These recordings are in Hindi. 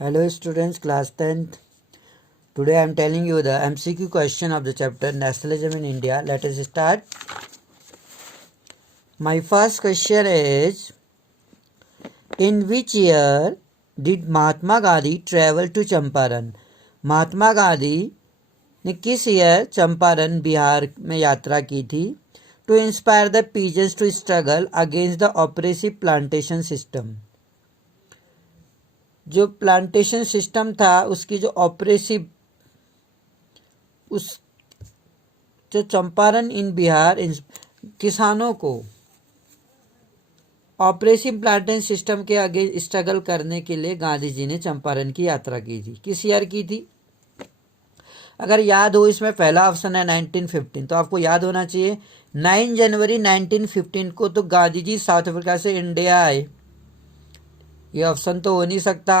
Hello students, class 10th. Today I am telling you the MCQ question of the chapter Nationalism in India. Let us start. My first question is, in which year did Mahatma Gandhi travel to Champaran? Mahatma Gandhi ने किस ईयर चंपारण बिहार में यात्रा की थी? To inspire the peasants to struggle against the oppressive plantation system. जो प्लांटेशन सिस्टम था उसकी जो ऑपरेसिव उस जो चंपारण इन बिहार किसानों को ऑपरेसिव प्लांटेशन सिस्टम के आगे स्ट्रगल करने के लिए गांधी जी ने चंपारण की यात्रा की थी। किस ईयर की थी? अगर याद हो, इसमें पहला ऑप्शन है 1915, तो आपको याद होना चाहिए 9 जनवरी 1915 को तो गांधी जी साउथ अफ्रीका से इंडिया आए। ये ऑप्शन तो हो नहीं सकता।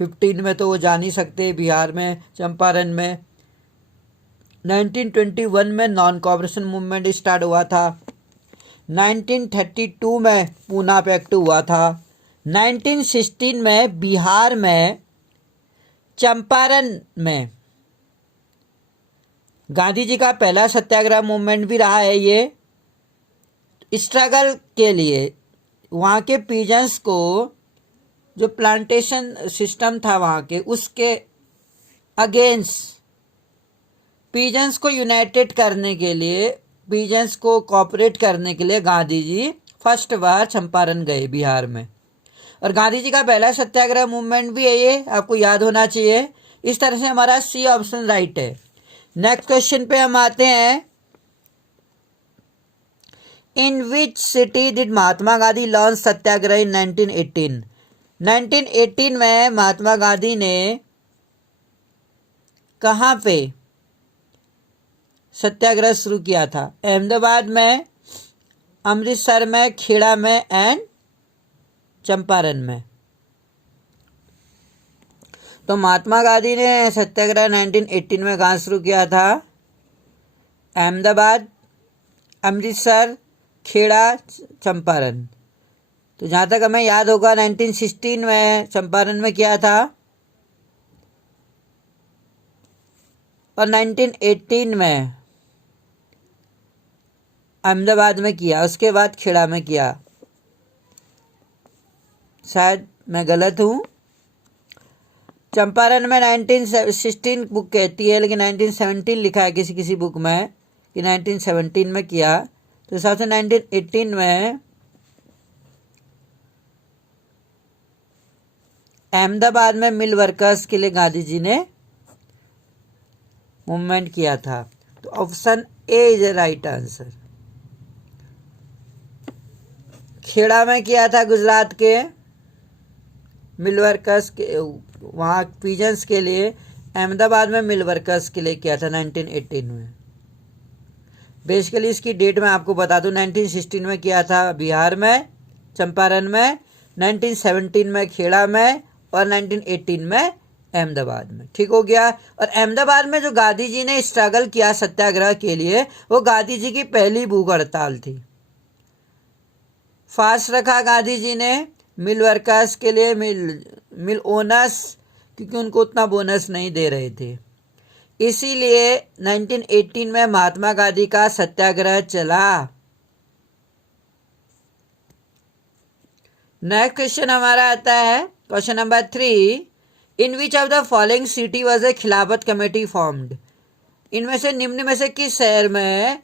15 में तो वो जा नहीं सकते बिहार में चंपारण में। 1921 में नॉन कॉपरेशन मूवमेंट स्टार्ट हुआ था। 1932 में पूना पैक्ट हुआ था। 1916 में बिहार में चंपारण में गांधी जी का पहला सत्याग्रह मूवमेंट भी रहा है। ये स्ट्रगल के लिए वहाँ के पीजेंट्स को जो प्लांटेशन सिस्टम था वहाँ के, उसके अगेंस्ट पीजेंट्स को यूनाइटेड करने के लिए, पीजेंट्स को कोऑपरेट करने के लिए गांधी जी फर्स्ट बार चंपारण गए बिहार में। और गांधी जी का पहला सत्याग्रह मूवमेंट भी है, ये आपको याद होना चाहिए। इस तरह से हमारा सी ऑप्शन राइट है। नेक्स्ट क्वेश्चन पे हम आते हैं। In which city did Mahatma Gandhi launch satyagraha in 1918? 1918 में महात्मा गांधी ने कहाँ पे सत्याग्रह शुरू किया था? अहमदाबाद में, अमृतसर में, खेड़ा में एंड चंपारण में। तो महात्मा गांधी ने सत्याग्रह 1918 में कहाँ शुरू किया था? अहमदाबाद, अमृतसर, खेड़ा, चंपारण। तो जहाँ तक हमें याद होगा 1916 में चंपारण में किया था और 1918 में अहमदाबाद में किया, उसके बाद खेड़ा में किया। शायद मैं गलत हूँ। चंपारण में 1916 बुक कहती है, लेकिन 1917 लिखा है किसी किसी बुक में कि 1917 में किया। तो हिसाब से 1918 में अहमदाबाद में मिल वर्कर्स के लिए गांधी जी ने मूवमेंट किया था। तो option A is a right answer. Kheda में किया था गुजरात के मिल वर्कर्स के, वहाँ पीजेंट्स के लिए। अहमदाबाद में मिल वर्कर्स के लिए किया था 1918 में। बेसिकली इसकी डेट मैं आपको बता दूं, 1916 में किया था बिहार में चंपारण में, 1917 में खेड़ा में और 1918 में अहमदाबाद में। ठीक हो गया। और अहमदाबाद में जो गांधी जी ने स्ट्रगल किया सत्याग्रह के लिए, वो गांधी जी की पहली भूख हड़ताल थी। फास्ट रखा गांधी जी ने मिल वर्कर्स के लिए, मिल ओनर्स, क्योंकि उनको उतना बोनस नहीं दे रहे थे। इसीलिए 1918 में महात्मा गांधी का सत्याग्रह चला। नेक्स्ट क्वेश्चन हमारा आता है, question number 3। In which of the following city was a खिलाफत कमेटी फॉर्म्ड? इनमें से निम्न में से किस शहर में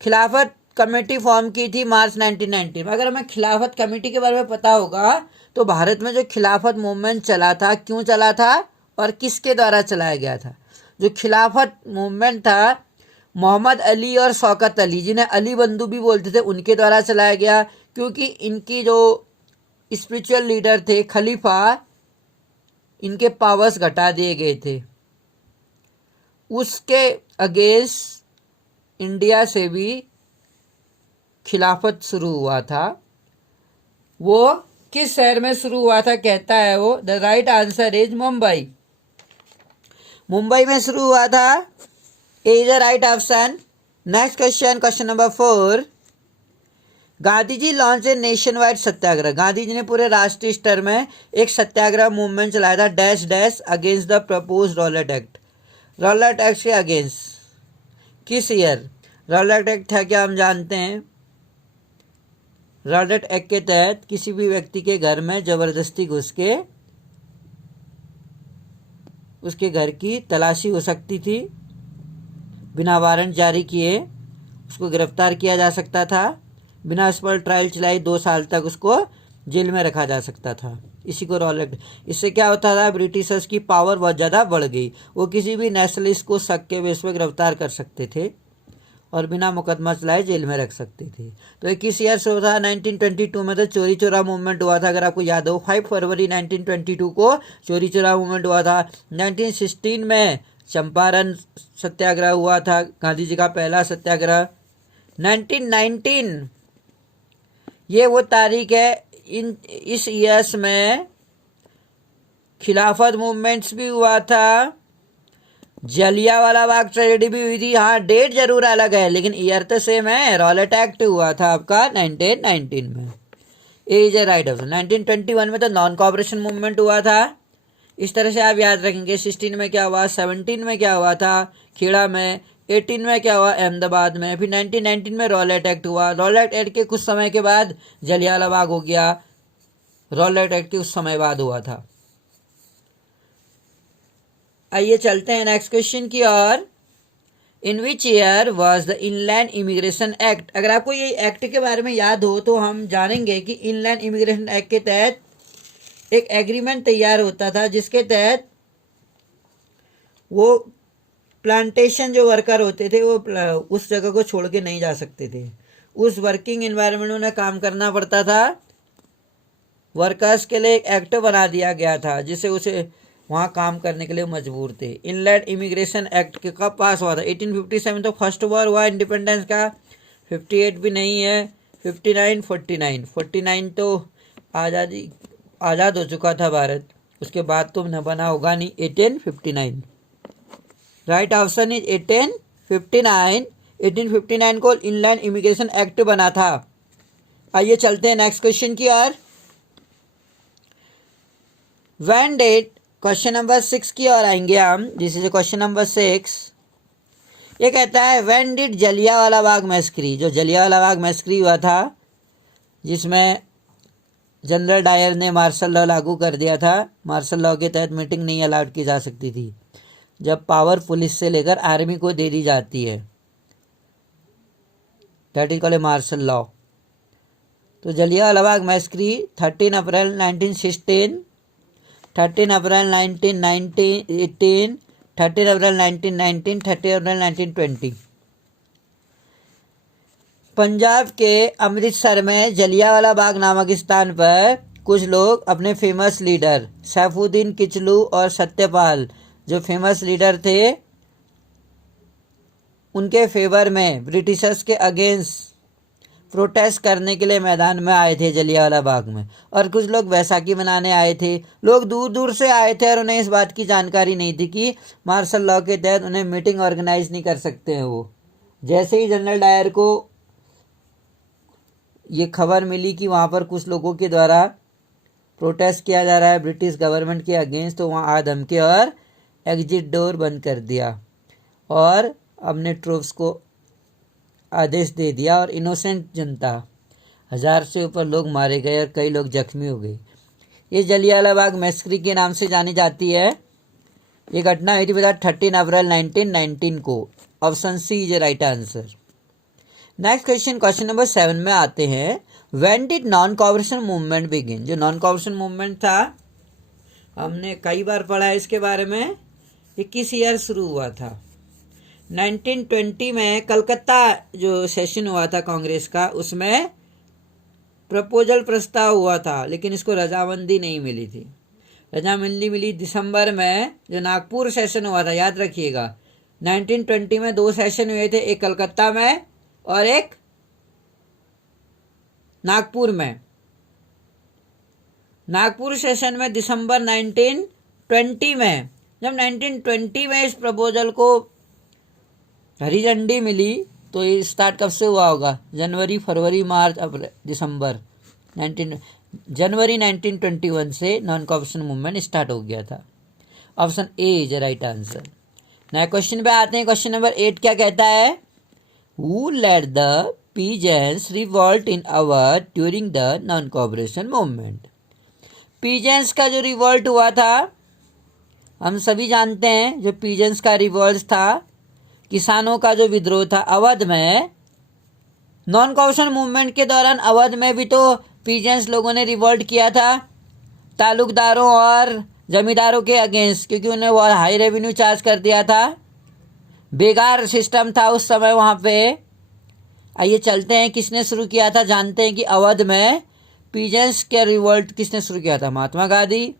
खिलाफत कमेटी फॉर्म की थी मार्च 1919 में? अगर हमें खिलाफत कमेटी के बारे में पता होगा तो भारत में जो खिलाफत मूवमेंट चला था, क्यों चला था और किसके द्वारा चलाया गया था? जो खिलाफत मूवमेंट था मोहम्मद अली और शौकत अली, जिन्हें अली बंधु भी बोलते थे, उनके द्वारा चलाया गया। क्योंकि इनकी जो स्पिरिचुअल लीडर थे खलीफा, इनके पावर्स घटा दिए गए थे। उसके अगेंस्ट इंडिया से भी खिलाफत शुरू हुआ था। वो किस शहर में शुरू हुआ था कहता है वो? The right answer is Mumbai. Mumbai में शुरू हुआ था। A is the right option. Next question, question number 4। Gandhi ji launch a nationwide satyagraha. Gandhi ji ने पूरे राष्ट्रीय स्तर में एक सत्याग्रह मूवमेंट चलाया था dash dash against the propose Rowlatt act. Rowlatt act के अगेंस्ट किस ईयर? रॉलेट एक्ट था क्या हम जानते हैं। रॉलेट एक्ट के तहत किसी भी व्यक्ति के घर में जबरदस्ती घुस के उसके घर की तलाशी हो सकती थी, बिना वारंट जारी किए उसको गिरफ्तार किया जा सकता था, बिना उस पर ट्रायल चलाई 2 साल तक उसको जेल में रखा जा सकता था। इसी को रॉलेट। इससे क्या होता था, ब्रिटिशर्स की पावर बहुत ज़्यादा बढ़ गई। वो किसी भी नेशनलिस्ट को शक के बेस पर गिरफ्तार कर सकते थे और बिना मुकदमा चलाए जेल में रख सकते थे। तो 21 ईयर से था 1922 में तो चोरी चोरा मूवमेंट हुआ था, अगर आपको याद हो। 5 फरवरी 1922 को चोरी चोरा मूवमेंट हुआ था। 1916 में चंपारण सत्याग्रह हुआ था, गांधी जी का पहला सत्याग्रह। 1919 ये वो तारीख है। इस ईयर्स में खिलाफत मूवमेंट्स भी हुआ था, जलियांवाला बाग ट्रेजेडी भी हुई थी। हाँ, डेट जरूर अलग है लेकिन ईयर तो सेम है। रॉलेट एक्ट हुआ था आपका 1919 में। ए इज ए राइट ऑप्शन। 1921 में तो नॉन कॉपरेशन मूवमेंट हुआ था। इस तरह से आप याद रखेंगे। 16 में क्या हुआ, 17 में क्या हुआ था खेड़ा में, 18 में क्या हुआ अहमदाबाद में, फिर 1919 में रॉलेट एक्ट हुआ। रॉलेट एक्ट के कुछ समय के बाद जलियांवाला बाग हो गया। रॉलेट एक्ट के उस समय बाद हुआ था। आइए चलते हैं नेक्स्ट क्वेश्चन की ओर। In which year was the inland immigration act. अगर आपको ये एक्ट के बारे में याद हो तो हम जानेंगे कि इनलैंड इमिग्रेशन एक्ट के तहत एक एग्रीमेंट तैयार होता था, जिसके तहत वो प्लांटेशन जो वर्कर होते थे वो उस जगह को छोड़ के नहीं जा सकते थे। उस वर्किंग एनवायरनमेंट में उन्हें काम करना पड़ता था। वर्कर्स के लिए एक एक्ट बना दिया गया था जिससे उसे वहाँ काम करने के लिए मजबूर थे। इनलैंड इमिग्रेशन एक्ट के कब पास हुआ था? 1857 तो फर्स्ट वॉर हुआ इंडिपेंडेंस का। 58 भी नहीं है। 59, 49 तो आज़ाद हो चुका था भारत, उसके बाद तो न बना होगा नहीं। 1859 राइट ऑप्शन इज 1859। 1859 को इनलैंड इमिग्रेशन एक्ट बना था। आइए चलते हैं नेक्स्ट क्वेश्चन की ओर। व्हेन डिड, क्वेश्चन नंबर 6 की ओर आएंगे हम। This is question number 6। ये कहता है व्हेन डिड जलियांवाला बाग मैस्करी, जो जलियांवाला बाग मैस्करी हुआ था जिसमें जनरल डायर ने मार्शल लॉ लागू कर दिया था। मार्शल लॉ के तहत मीटिंग नहीं अलाउड की जा सकती थी, जब पावर पुलिस से लेकर आर्मी को दे दी जाती है, that is called a martial law. तो जलियांवाला बाग मैस्करी 13 अप्रैल 1916, 13 अप्रैल 1918, 13 अप्रैल 1919, 13 अप्रैल 1920। पंजाब के अमृतसर में जलियांवाला बाग नामक स्थान पर कुछ लोग अपने फेमस लीडर सैफुद्दीन किचलू और सत्यपाल, जो फेमस लीडर थे, उनके फेवर में ब्रिटिशर्स के अगेंस्ट प्रोटेस्ट करने के लिए मैदान में आए थे जलियांवाला बाग में। और कुछ लोग बैसाखी मनाने आए थे। लोग दूर दूर से आए थे और उन्हें इस बात की जानकारी नहीं थी कि मार्शल लॉ के तहत उन्हें मीटिंग ऑर्गेनाइज नहीं कर सकते हैं वो। जैसे ही जनरल डायर को ये खबर मिली कि वहाँ पर कुछ लोगों के द्वारा प्रोटेस्ट किया जा रहा है ब्रिटिश गवर्नमेंट के अगेंस्ट, तो वहाँ आधम के और एग्जिट डोर बंद कर दिया और अपने ट्रूप्स को आदेश दे दिया। और इनोसेंट जनता, 1000 से ऊपर लोग मारे गए और कई लोग जख्मी हो गए। ये जलियांवाला बाग मैस्करी के नाम से जानी जाती है। ये घटना हुई थी 13 अप्रैल 1919 को। Option C is right answer. Next question, question number 7 में आते हैं। When did non cooperation movement begin. जो नॉन कॉपरेशन मूवमेंट था, हमने कई बार पढ़ा है इसके बारे में। ये किस ईयर शुरू हुआ था? 1920 में कलकत्ता जो सेशन हुआ था कांग्रेस का, उसमें प्रपोजल प्रस्ताव हुआ था, लेकिन इसको रजामंदी नहीं मिली थी। रजामंदी मिली दिसंबर में, जो नागपुर सेशन हुआ था, याद रखिएगा। 1920 में 2 सेशन हुए थे, एक कलकत्ता में और एक नागपुर में। नागपुर सेशन में दिसंबर 1920 में, जब 1920 में इस प्रपोजल को हरी झंडी मिली तो ये स्टार्ट कब से हुआ होगा? जनवरी, फरवरी, मार्च, अप्रैल, दिसंबर 1921 से नॉन कॉपरेशन मूवमेंट स्टार्ट हो गया था। Option A is right answer. नए क्वेश्चन पे आते हैं। क्वेश्चन नंबर 8 क्या कहता है? Who led the peasants revolt in Awadh during the non cooperation movement? Peasants का जो रिवॉल्ट हुआ था, हम सभी जानते हैं, जो पीजेंट्स का रिवॉल्ट था, किसानों का जो विद्रोह था अवध में, नॉन कॉपरेशन मूवमेंट के दौरान अवध में भी तो पीजेंट्स लोगों ने रिवॉल्ट किया था तालुकदारों और जमींदारों के अगेंस्ट, क्योंकि उन्हें वो हाई रेवेन्यू चार्ज कर दिया था। बेकार सिस्टम था उस समय वहाँ पे। आइए चलते हैं, किसने शुरू किया था जानते हैं कि अवध में पीजेंट्स के रिवॉल्ट किसने शुरू किया था? Mahatma Gandhi.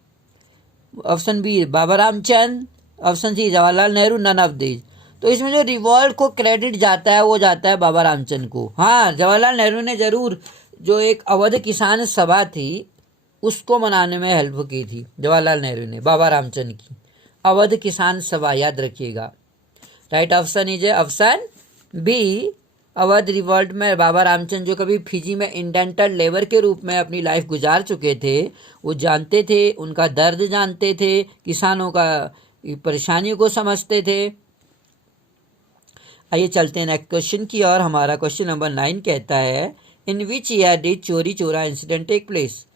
Option B Baba Ramchand. Option C Jawaharlal Nehru. None of these. तो इसमें जो रिवॉल्ट को क्रेडिट जाता है वो जाता है बाबा रामचंद को। हाँ, जवाहरलाल नेहरू ने जरूर जो एक अवध किसान सभा थी उसको मनाने में हेल्प की थी जवाहरलाल नेहरू ने, बाबा रामचंद की अवध किसान सभा, याद रखिएगा। Right option is option B. Awadh revolt में बाबा रामचंद, जो कभी फिजी में इंडेंटेड लेबर के रूप में अपनी लाइफ गुजार चुके थे, वो जानते थे, उनका दर्द जानते थे, किसानों का परेशानियों को समझते थे। आइए चलते हैं नेक्स्ट क्वेश्चन की और। हमारा क्वेश्चन नंबर 9 कहता है इन विच ईयर डिड चोरी चोरा इंसिडेंट टेक प्लेस?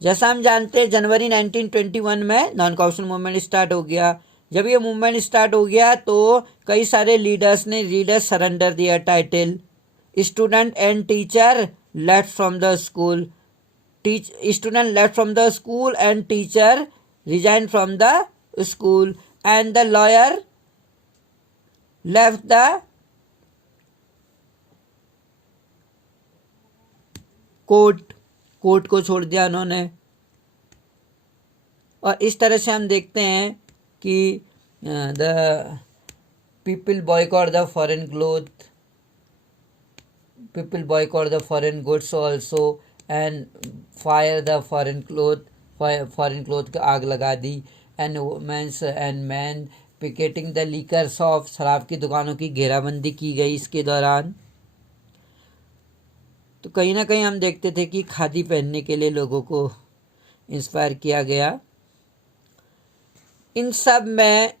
जैसा हम जानते हैं जनवरी 1921 में नॉन कॉपरेशन मूवमेंट स्टार्ट हो गया। जब ये मूवमेंट स्टार्ट हो गया तो कई सारे लीडर्स ने लीडर्स सरेंडर दिया title. Student and teacher left from the school. Student left from the school and teacher resign from the school and the lawyer left the court को छोड़ दिया उन्होंने। और इस तरह से हम देखते हैं कि the people boycott the foreign cloth, people boycott the foreign goods also and fire the foreign cloth का आग लगा दी। And womens and man picketing the liquor shop, शराब की दुकानों की घेराबंदी की गई इसके दौरान। तो कहीं ना कहीं हम देखते थे कि खादी पहनने के लिए लोगों को इंस्पायर किया गया। इन सब में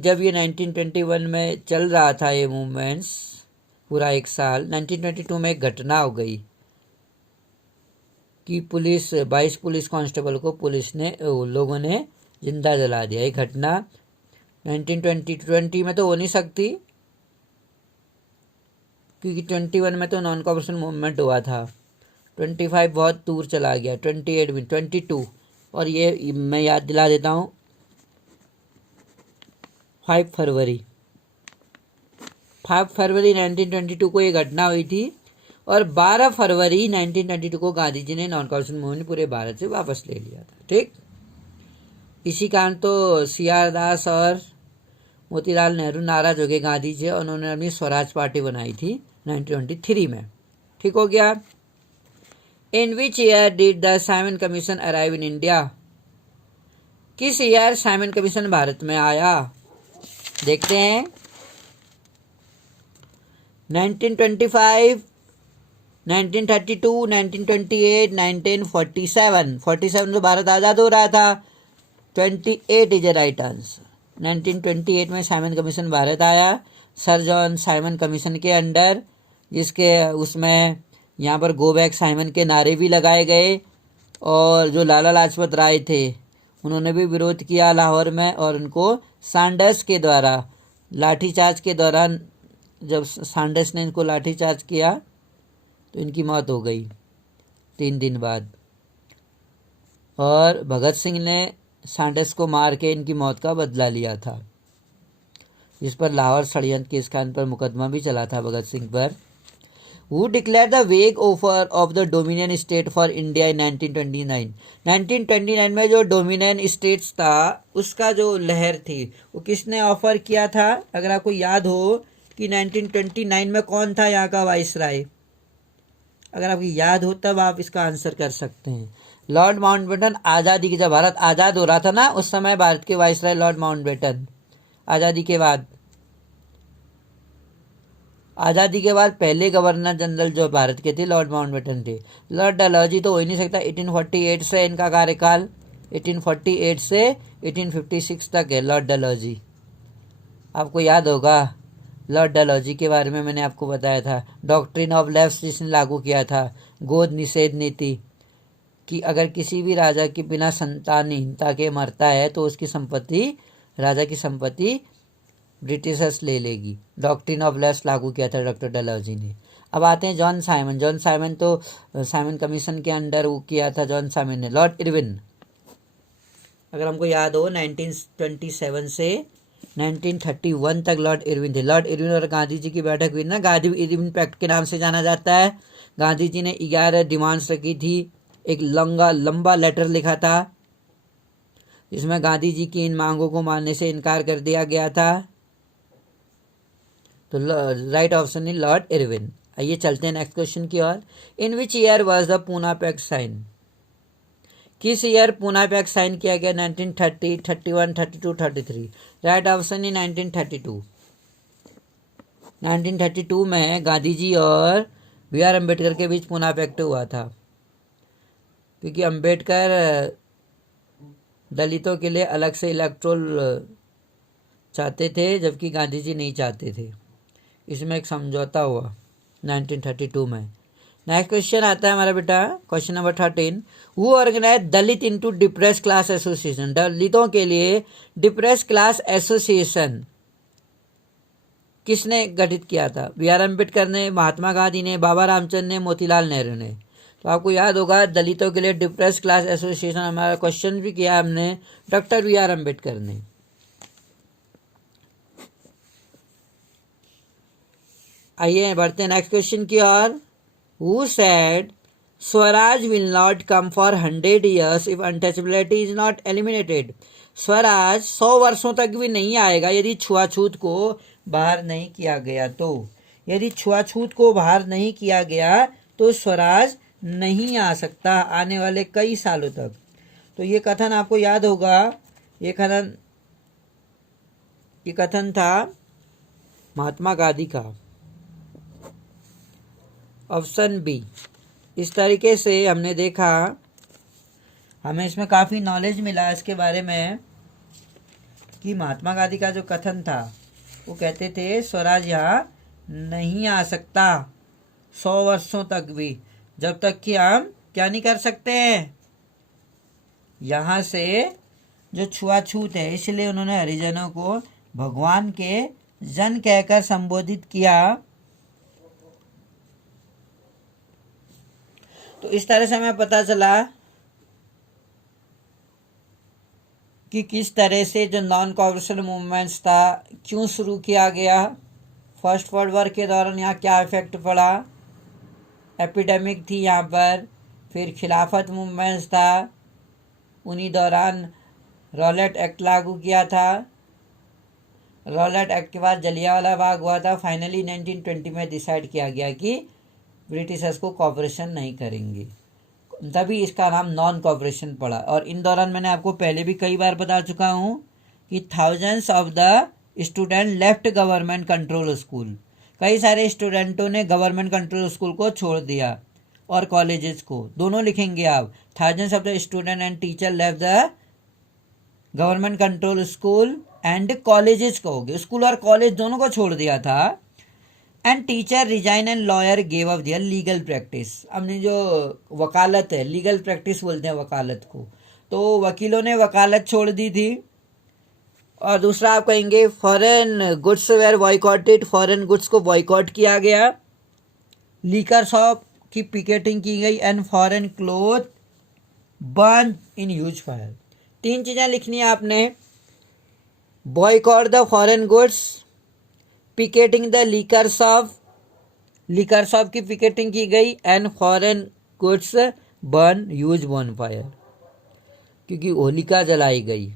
जब ये 1921 में चल रहा था ये मूवमेंट्स पूरा एक साल, 1922 में एक घटना हो गई कि 22 पुलिस कांस्टेबल को लोगों ने जिंदा जला दिया। ये घटना 1920 में तो हो नहीं सकती, क्योंकि 21 में तो नॉन कॉपरेशन मूवमेंट हुआ था। 25 बहुत दूर चला गया, 28 में 22। और ये मैं याद दिला देता हूँ, 5 फरवरी 1922 को ये घटना हुई थी। और 12 फरवरी 1922 को गांधी जी ने नॉन कॉपरेशन मूवमेंट पूरे भारत से वापस ले लिया था। ठीक, इसी कारण तो CR दास और मोतीलाल नेहरू नाराज हो गए गांधी जी, और उन्होंने अपनी स्वराज पार्टी बनाई थी 1923 में। ठीक हो गया। In which year did the Simon commission arrive in India? किस ईयर साइमन कमीशन भारत में आया? देखते हैं। 1925, 1932, 1928, 1947। 47 तो भारत आज़ाद हो रहा था। 28 इज ए राइट आंसर। 1928 में साइमन कमीशन भारत आया, सर जॉन साइमन कमीशन के अंडर, जिसके उसमें यहाँ पर गो बैक साइमन के नारे भी लगाए गए। और जो लाला लाजपत राय थे उन्होंने भी विरोध किया लाहौर में, और उनको सैंडर्स के द्वारा लाठीचार्ज के दौरान, जब सैंडर्स ने इनको लाठीचार्ज किया तो इनकी मौत हो गई 3 दिन बाद। और भगत सिंह ने सैंडर्स को मार के इनकी मौत का बदला लिया था, जिस पर लाहौर षड्यंत्र केस कांड पर मुकदमा भी चला था भगत सिंह पर। Who declared the vague offer of the Dominion state for India in 1929? 1929 में जो डोमिनियन स्टेट्स था उसका जो लहर थी वो किसने ऑफर किया था? अगर आपको याद हो कि 1929 में कौन था यहाँ का वाइसराय, अगर आपको याद हो तब आप इसका आंसर कर सकते हैं। Lord Mountbatten. आज़ादी की, जब भारत आज़ाद हो रहा था ना उस समय भारत के वाइसराय लॉर्ड माउंटबेटन, आज़ादी के बाद। आज़ादी के बाद पहले गवर्नर जनरल जो भारत के थे लॉर्ड माउंटबेटन थे। लॉर्ड डलहौजी तो हो ही नहीं सकता, 1848 से इनका कार्यकाल, 1848 से 1856 तक है लॉर्ड डलहौजी। आपको याद होगा लॉर्ड डलहौजी के बारे में मैंने आपको बताया था, डॉक्ट्रिन ऑफ लेफ्ट जिसने लागू किया था, गोद निषेध नीति, कि अगर किसी भी राजा के बिना संतानहीनता के मरता है तो उसकी संपत्ति, राजा की संपत्ति ब्रिटिशर्स ले लेगी। डॉक्ट्रिन ऑफ लेफ्ट लागू किया था डॉक्टर डलहौजी ने। अब आते हैं जॉन साइमन। जॉन साइमन तो साइमन कमीशन के अंडर वो किया था जॉन साइमन ने। लॉर्ड इरविन, अगर हमको याद हो 1927 से 1931 तक लॉर्ड इरविन थे। लॉर्ड इरविन और गांधी जी की बैठक हुई ना, गांधी इरविन पैक्ट के नाम से जाना जाता है। गांधी जी ने 11 डिमांड्स रखी थी, एक लंबा लेटर लिखा था जिसमें गांधी जी की इन मांगों को मानने से इनकार कर दिया गया था। तो राइट ऑप्शन है लॉर्ड इरविन। आइए चलते हैं नेक्स्ट क्वेश्चन की ओर। In which year was the Poona pact sign? किस ईयर पूना पैक्ट साइन किया गया? 1930, 31, 32, 33। राइट ऑप्शन है 1932। 1932 में गांधी जी और बी आर अम्बेडकर के बीच पूना पैक्ट हुआ था, क्योंकि अम्बेडकर दलितों के लिए अलग से इलेक्टोरल चाहते थे जबकि गांधी जी नहीं चाहते थे। इसमें एक समझौता हुआ 1932 में। नेक्स्ट क्वेश्चन आता है हमारा बेटा, question number 13। Who organise Dalit into depress class association? दलितों के लिए डिप्रेस क्लास एसोसिएशन किसने गठित किया था? बी आर अम्बेडकर ने, महात्मा गांधी ने, बाबा रामचंद्र ने, मोतीलाल नेहरू ने। तो आपको याद होगा दलितों के लिए डिप्रेस क्लास एसोसिएशन, हमारा क्वेश्चन भी किया हमने, डॉक्टर बी आर अम्बेडकर ने। आइए बढ़ते हैं नेक्स्ट क्वेश्चन की ओर। Who said Swaraj will not come for 100 years if untouchability is not eliminated? Swaraj 100 वर्षों तक भी नहीं आएगा यदि छुआछूत को बाहर नहीं किया गया। तो यदि छुआछूत को बाहर नहीं किया गया तो स्वराज नहीं आ सकता आने वाले कई सालों तक। तो ये कथन आपको याद होगा, ये कथन था महात्मा गांधी का। Option B. इस तरीके से हमने देखा, हमें इसमें काफ़ी नॉलेज मिला इसके बारे में कि महात्मा गांधी का जो कथन था वो कहते थे स्वराज यहाँ नहीं आ सकता 100 वर्षों तक भी, जब तक कि हम क्या नहीं कर सकते हैं, यहाँ से जो छुआछूत है। इसलिए उन्होंने हरिजनों को भगवान के जन कहकर संबोधित किया। तो इस तरह से हमें पता चला कि किस तरह से जो नॉन कॉपरेशन मूवमेंट्स था क्यों शुरू किया गया। फर्स्ट वर्ल्ड वॉर के दौरान यहाँ क्या इफेक्ट पड़ा, एपिडेमिक थी यहाँ पर। फिर खिलाफत मूवमेंट्स था, उन्हीं दौरान रॉलेट एक्ट लागू किया था। रॉलेट एक्ट के बाद जलियांवाला बाग हुआ था। फाइनली 1920 में डिसाइड किया गया कि ब्रिटिशर्स को कॉपरेशन नहीं करेंगे, तभी इसका नाम नॉन कॉपरेशन पड़ा। और इन दौरान मैंने आपको पहले भी कई बार बता चुका हूँ कि thousands of the student left government control school. कई सारे स्टूडेंटों ने गवर्नमेंट कंट्रोल स्कूल को छोड़ दिया और कॉलेजेस को, दोनों लिखेंगे आप। Thousands of the student and teacher left the government control school and colleges कहोगे, स्कूल और कॉलेज दोनों को छोड़ दिया था। And teacher resign and lawyer gave up their legal practice. हमने जो वकालत है, लीगल प्रैक्टिस बोलते हैं वकालत को, तो वकीलों ने वकालत छोड़ दी थी। और दूसरा आप कहेंगे foreign goods were boycotted, foreign goods को बॉयकॉट किया गया। लीकर शॉप की पिकेटिंग की गई and foreign cloth burn in huge fire. 3 चीज़ें लिखनी है आपने, boycott the foreign goods, picketing the liquor shop की पिकेटिंग की गई and foreign goods burn huge bonfire, क्योंकि होलिका जलाई गई।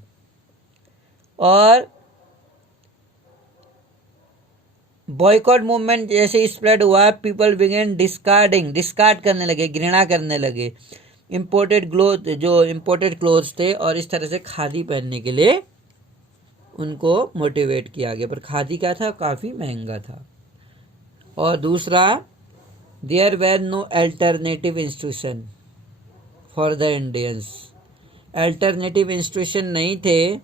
और बॉयकॉट मूवमेंट जैसे स्प्रेड हुआ, पीपल बिगेन डिस्कार्ड करने लगे, घृणा करने लगे इम्पोर्टेड क्लोथ्स थे, और इस तरह से खादी पहनने के लिए उनको मोटिवेट किया गया। पर खादी क्या था, काफ़ी महंगा था। और दूसरा, there were no alternative institution for the Indians. Alternative institution नहीं थे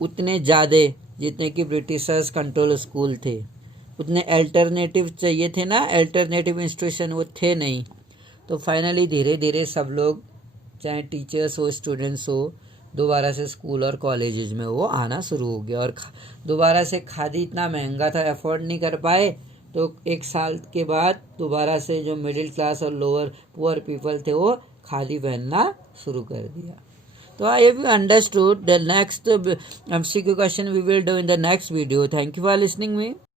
उतने ज़्यादा जितने कि ब्रिटिशर्स कंट्रोल स्कूल थे, उतने अल्टरनेटिव चाहिए थे ना, अल्टरनेटिव इंस्टीट्यूशन वो थे नहीं। तो फाइनली धीरे धीरे सब लोग, चाहे टीचर्स हो स्टूडेंट्स हो, दोबारा से स्कूल और कॉलेजेस में वो आना शुरू हो गया। और दोबारा से खादी इतना महंगा था, अफोर्ड नहीं कर पाए, तो एक साल के बाद दोबारा से जो मिडिल क्लास और लोअर पुअर पीपल थे वो खादी पहनना शुरू कर दिया। तो I have you understood the next MCQ question we will do in the next video. Thank you for listening me.